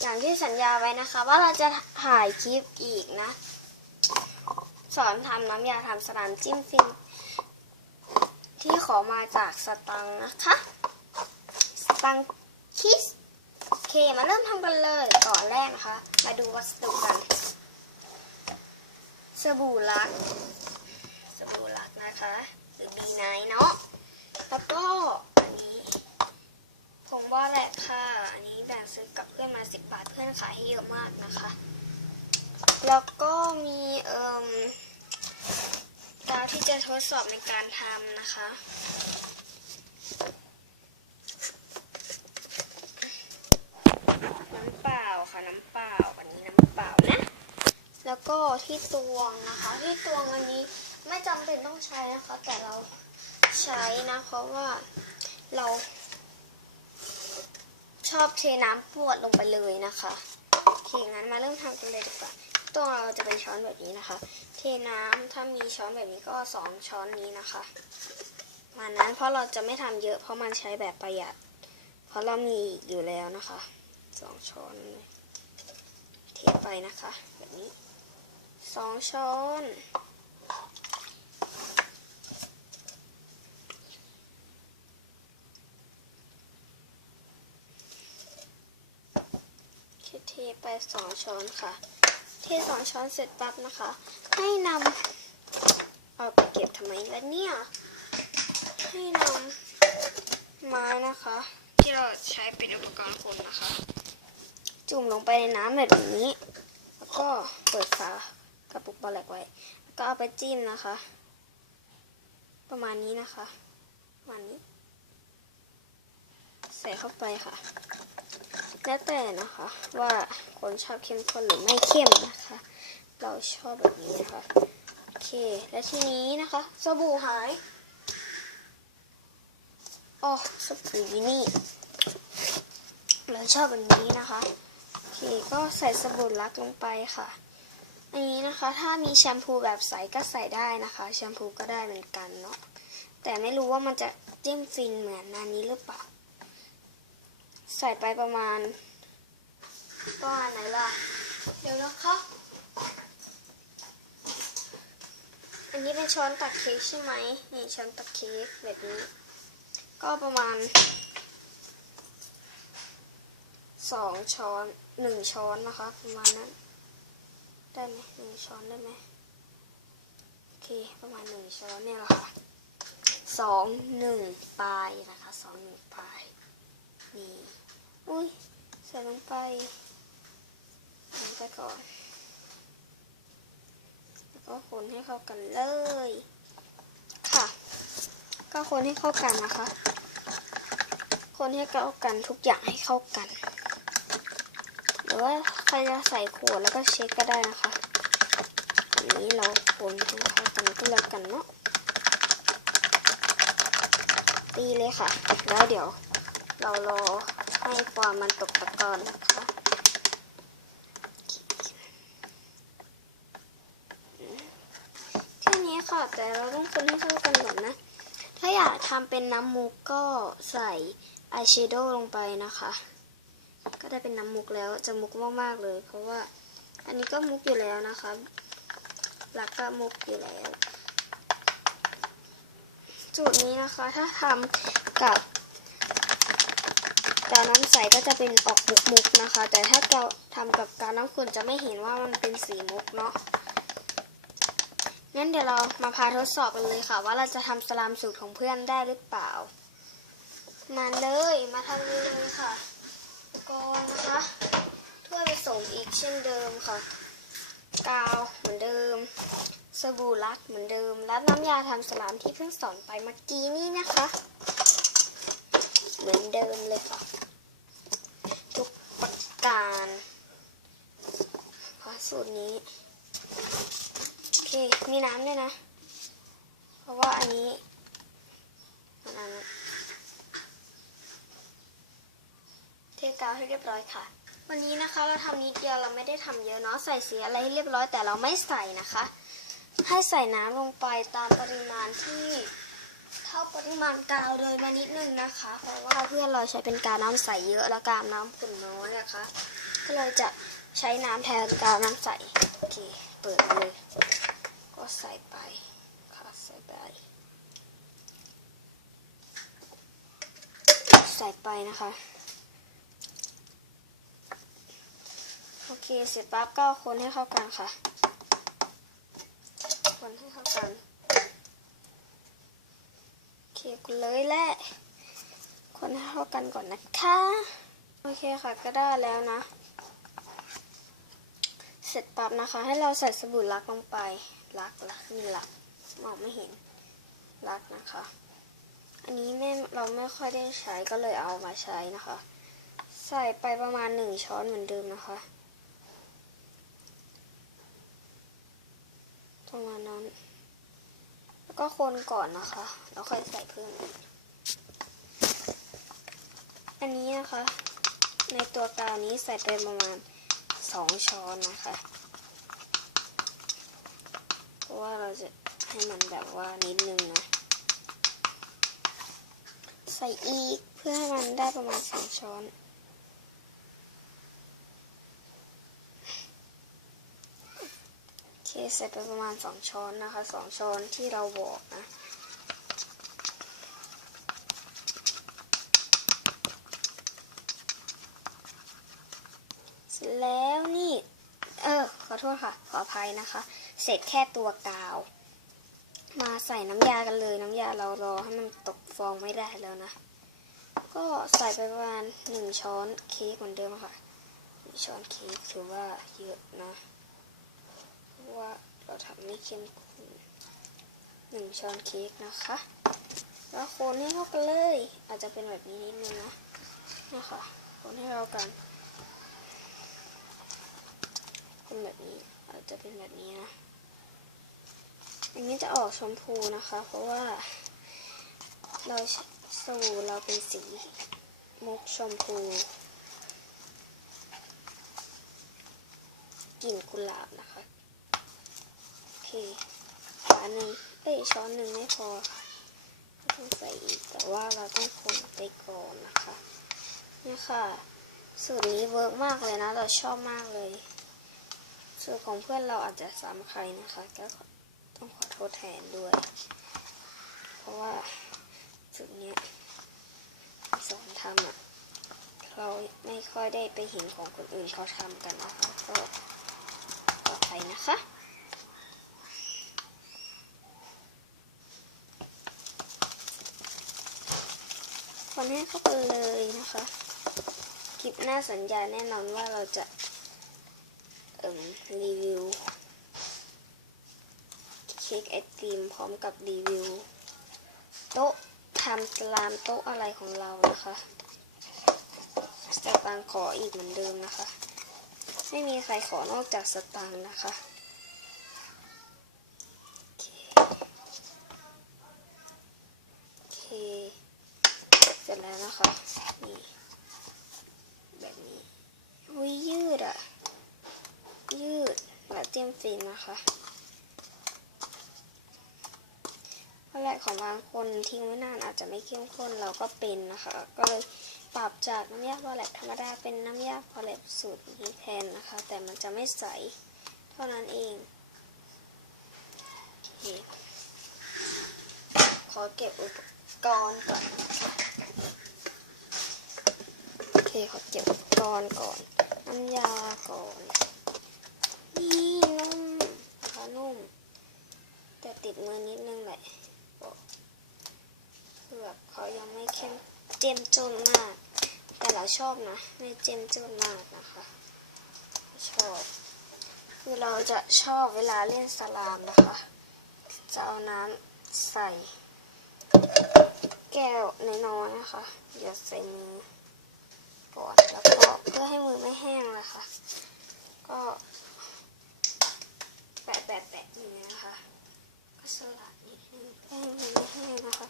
อย่างที่สัญญาไว้นะคะ ว่าเราจะถ่ายคลิปอีกนะ สอนทำน้ำยาทำสลามจิ้มฟิน ที่ขอมาจากสตังนะคะ สตังคิสเคมาเริ่มทำกันเลยก่อนแรกนะคะ มาดูวัสดุกัน สบู่ลัก สบู่ลักนะคะ หรือบีไนเนาะ แล้วก็อันนี้ผงบอแหลกค่ะ อันนี้แบ่งซื้อกับเพื่อนมาสิบบาทเพื่ อะมากนะคะ แล้วก็มีเอ่มกาวที่จะทดสอบในการทำนะคะ น้ำเปล่าค่ะน้ำเปล่าอันนี้น้ำเปล่านะ แล้วก็ที่ตวงนะคะ ที่ตวงอันนี้ไม่จำเป็นต้องใช้นะคะ แต่เราใช้นะ เพราะว่าเราชอบเทน้ำปวดลงไปเลยนะคะ เคงั้นมาเริ่มทำกันเลยดีกว่า ตัวเราจะเป็นช้อนแบบนี้นะคะ เทน้ำถ้ามีช้อนแบบนี้ก็สองช้อนนี้นะคะ มานั้นเพราะเราจะไม่ทำเยอะเพราะมันใช้แบบประหยัด เพราะเรามีอยู่แล้วนะคะสองช้อนเลยเทไปนะคะ แบบนี้สองช้อน ไปสองช้อนค่ะ เทสองช้อนเสร็จปั๊บนะคะ ให้นำเอาไปเก็บทำไมล่ะเนี่ย ให้นำไม้นะคะ ที่เราใช้เป็นอุปกรณ์คนนะคะ จุ่มลงไปในน้ำแบบนี้ แล้วก็เปิดฝากระปุกบอลแหลกไว้ แล้วก็เอาไปจิ้มนะคะ ประมาณนี้นะคะ ประมาณนี้ ใส่เข้าไปค่ะ แล้วแต่นะคะ ว่าคนชอบเข้มข้นหรือไม่เข้มนะคะ เราชอบแบบนี้นะคะโอเค และทีนี้นะคะสบู่หายอ๋อสบู่อยู่นี่เราชอบแบบนี้นะคะโอเคก็ใส่สบู่ลักลงไปค่ะอันนี้นะคะถ้ามีแชมพูแบบใสก็ใส่ได้นะคะ แชมพูก็ได้เหมือนกันเนาะแต่ไม่รู้ว่ามันจะจิ้มฟินเหมือนอันนี้หรือเปล่า ใส่ไปประมาณประมาณไหนล่ะ เดี๋ยวนะคะอันนี้เป็นช้อนตักเค้กใช่ไหมนี่ช้อนตักเค้กแบบนี้ ก็ประมาณสองช้อนหนึ่งช้อนนะคะประมาณนั้นได้ไหมหนึ่งช้อนได้ไหมโอเคประมาณหนึ่งช้อนเนี่ยแหละค่ะสองหนึ่งปลายนะคะสองหนึ่งปลายนี่ อุ้ยใส่ลงไปลงไปก่อน แล้วก็คนให้เข้ากันเลย ค่ะ ก็คนให้เข้ากันนะคะ คนให้เข้ากันทุกอย่างให้เข้ากัน หรือว่าใครจะใส่ขวดแล้วก็เช็คก็ได้นะคะ อันนี้เราคนให้เข้ากันก็แล้วกันเนาะ ตีเลยค่ะ แล้วเดี๋ยวเรารอ ให้ความมันตกตะกอนนะคะแค่นี้ค่ะ แต่เราต้องคนให้เข้ากันก่อนนะ ถ้าอยากทำเป็นน้ำมุกก็ใส่อายแชโดว์ลงไปนะคะ ก็ได้เป็นน้ำมุกแล้วจะมุกมากๆเลย เพราะว่าอันนี้ก็มุกอยู่แล้วนะคะหลักก็มุกอยู่แล้ว สูตรนี้นะคะถ้าทำกับ กาวน้ำใสก็จะเป็นออกมุกมุกนะคะ แต่ถ้าเราทำกับกาวน้ำขุ่นจะไม่เห็นว่ามันเป็นสีมุกเนาะงั้นเดี๋ยวเรามาพาทดสอบกันเลยค่ะ ว่าเราจะทำสลามสูตรของเพื่อนได้หรือเปล่า มาเลยมาทำเลยค่ะอุปกรณ์นะคะถ้วยผสมอีกเช่นเดิมค่ะ กาวเหมือนเดิมสบู่ลักเหมือนเดิมและน้ำยาทำสลามที่เพิ่งสอนไปเมื่อกี้นี่นะคะ เหมือนเดิมเลยค่ะ การขอสูตรนี้ โอเค มีน้ำด้วยนะ เพราะว่าอันนี้มันอันเทกาวให้เรียบร้อยค่ะ วันนี้นะคะเราทำนิดเดียวเราไม่ได้ทำเยอะเนาะใส่สีอะไรให้เรียบร้อยแต่เราไม่ใส่นะคะ ให้ใส่น้ำลงไปตามปริมาณที่าปริมาณกาวเลยมานิดนึงนะคะ เพราะว่าเพื่อนเราใช้เป็นกาวน้ำใสเยอะแล้วกาวน้ำขุ่นน้อยนะคะ ก็เลยจะใช้น้ำแทนกาวน้ำใสโอเคเปิดเลย ก็ใส่ไปค่ะใส่ไป ใส่ไปนะคะโอเคเสร็จปั๊บก็คนให้เข้ากันค่ะ คนให้เข้ากัน เคกูเลยแหละคนให้เข้ากันก่อนนะคะ โอเคค่ะก็ได้แล้วนะ เสร็จปั๊บนะคะ ให้เราใส่สบู่ลักลงไปลักลักนี่ลักมองไม่เห็นลักนะคะ อันนี้แม่เราไม่ค่อยได้ใช้ก็เลยเอามาใช้นะคะ ใส่ไปประมาณหนึ่งช้อนเหมือนเดิมนะคะ ประมาณนั้น ก็คนก่อนนะคะ แล้วค่อยใส่เพิ่มอันนี้นะคะ ในตัวกาวนี้ใส่ไปประมาณสองช้อนนะคะ เพราะว่าเราจะให้มันแบบว่านิดนึงนะ ใส่อีกเพื่อให้มันได้ประมาณสองช้อน โอเค ใส่ไปประมาณสองช้อนนะคะสองช้อนที่เราบอกนะแล้วนี่ เออ ขอโทษค่ะ ขออภัยนะคะ เสร็จแค่ตัวกาว มาใส่น้ำยากันเลย น้ำยาเรารอให้มันตกฟองไม่ได้แล้วนะ ก็ใส่ไปประมาณหนึ่งช้อนเค้กเหมือนเดิมค่ะหนึ่งช้อนเค้กถือว่าเยอะนะ ว่าเราทำไม่เข้มข้นหนึ่งช้อนเค้กนะคะ แล้วคนให้เข้ากันเลย อาจจะเป็นแบบนี้นิดนึงนะนี่ค่ะ คนให้เรากันเป็นแบบนี้อาจจะเป็นแบบนี้นะอันนี้จะออกชมพูนะคะ เพราะว่า เราสบู่เราเป็นสีมุกชมพูกลิ่นกุหลาบนะคะ เคฝาหนึ่งเอ้ยช้อนหนึ่งไม่พอค่ะต้องใส่อีกแต่ว่าเราต้องคนไปก่อนนะคะนี่ค่ะสูตรนี้เวิร์กมากเลยนะ เราชอบมากเลย สูตรของเพื่อนเราอาจจะซ้ำใครนะคะก็ต้องขอโทษแทนด้วย เพราะว่าสูตรนี้สอนทำอะเราไม่ค่อยได้ไปเห็นของคนอื่นเขาทำกันนะคะก็ขออภัยนะคะ คนให้เข้ากันเลยนะคะคลิปหน้าสัญญาแน่นอนว่าเราจะเอิ่มรีวิวเค้กไอติมพร้อมกับรีวิว โต๊ะทำสลามโต๊ะอะไรของเรานะคะสตางค์ขออีกเหมือนเดิมนะคะ ไม่มีใครขอนอกจากสตางค์นะคะโอเคโอเค เสร็จแล้วนะคะ นี่ แบบนี้วิยืดอะ ยืด แบบเตรียมฟิล์มนะคะเพราะแหละของบางคนทิ้งไว้นานอาจจะไม่เข้มข้นเราก็เป็นนะคะ ก็เลยปรับจากน้ำยาพอแลบธรรมดาเป็นน้ำยาพอแลบสูตรนี้แทนนะคะ แต่มันจะไม่ใสเท่านั้นเองเขอเก็บอุปกรณ์ก่อนโอเคขอเก็บอุปกรณ์ก่อนน้ำยาก่อน นี่นุ่มขานุ่ม แต่ติดมือนิดนึงแหละคือแบบเขายังไม่เข้มเจ้มจนมาก แต่เราชอบนะ ไม่เจ้มจนมากนะคะ ชอบ คือเราจะชอบเวลาเล่นสลามนะคะ จะเอาน้ำใส่ แก้วน้อยๆนะคะหยดใส่มือก่อนแล้วก็เพื่อให้มือไม่แห้งนะคะ ก็ แปะแปะแปะอย่างนี้นะคะ ก็สลัดนิดนึงเพื่อให้มันไม่แห้งนะคะ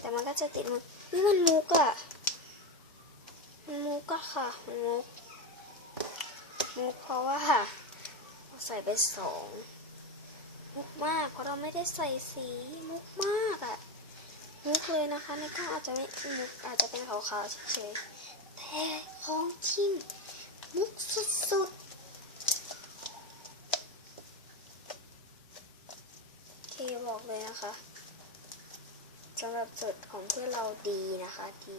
แต่มันก็จะติดมือนี่มันมุกอะมันมุกอะค่ะมันมุกมุกเพราะว่าเราใส่ไปสองมุกมากเพราะเราไม่ได้ใส่สีมุกมากอะมุกเลยนะคะในกล้องอาจจะไม่มุกอาจจะเป็นขาวๆเฉยๆแต่ของจริงมุกสุดๆโอเคบอกเลย นะคะสำหรับสูตรของเพื่อนเราดีนะคะ ดี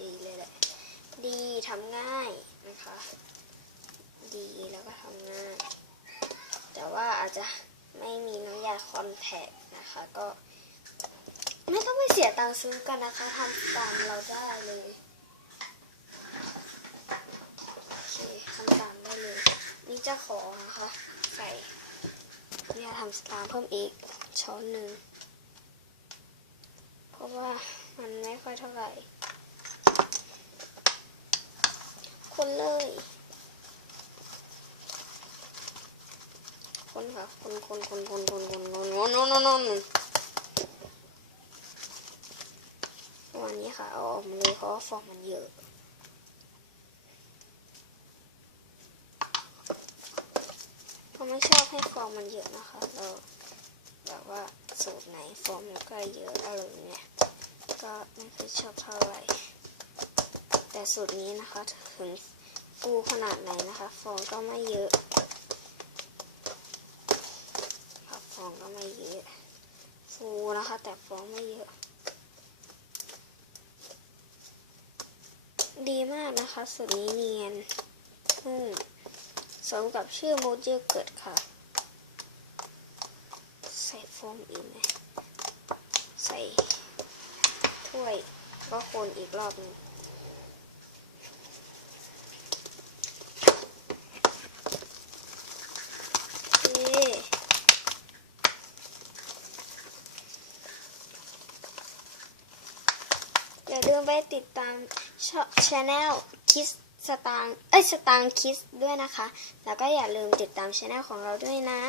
ดีเลยแหละ ดีทำง่ายนะคะ ดีแล้วก็ทำง่าย แต่ว่าอาจจะไม่มีน้ำยาคอนแทคนะคะ ก็ไม่ต้องไปเสียตังค์ซื้อกันนะคะทำตามเราได้เลยโอเคทำตามได้เลย นี่จะขอนะคะ ใส่เนี่ยทำสตางค์เพิ่มอีก ช้อนหนึ่ง เพราะว่ามันไม่ค่อยเท่าไหร่ คนเลย คนค่ะ คนคนคนคนคนคนคนคนคนคนคนวันนี้ค่ะ เอาออกมาเลยเพราะฟองมันเยอะผมไม่ชอบให้ฟองมันเยอะนะคะเรา แบบว่าสูตรไหนฟองมันก็เยอะอะไรเงี้ยก็ไม่ค่อยชอบเท่าไหร่ แต่สูตรนี้นะคะถึงฟูขนาดไหนนะคะฟองก็ไม่เยอะค่ะฟองก็ไม่เยอะ ฟูนะคะ แต่ฟองไม่เยอะ ดีมากนะคะสูตรนี้เนียนนุ่มสมกับชื่อโมจิเกิดค่ะ ใส่โฟมอีกไหมใส่ถ้วยก็คนอีกรอบนึงอเคอย่าลืมไปติดตามช anel คิสสตางเอ้ยสตางคิสด้วยนะคะ แล้วก็อย่าลืมติดตามช anel ของเราด้วยนะ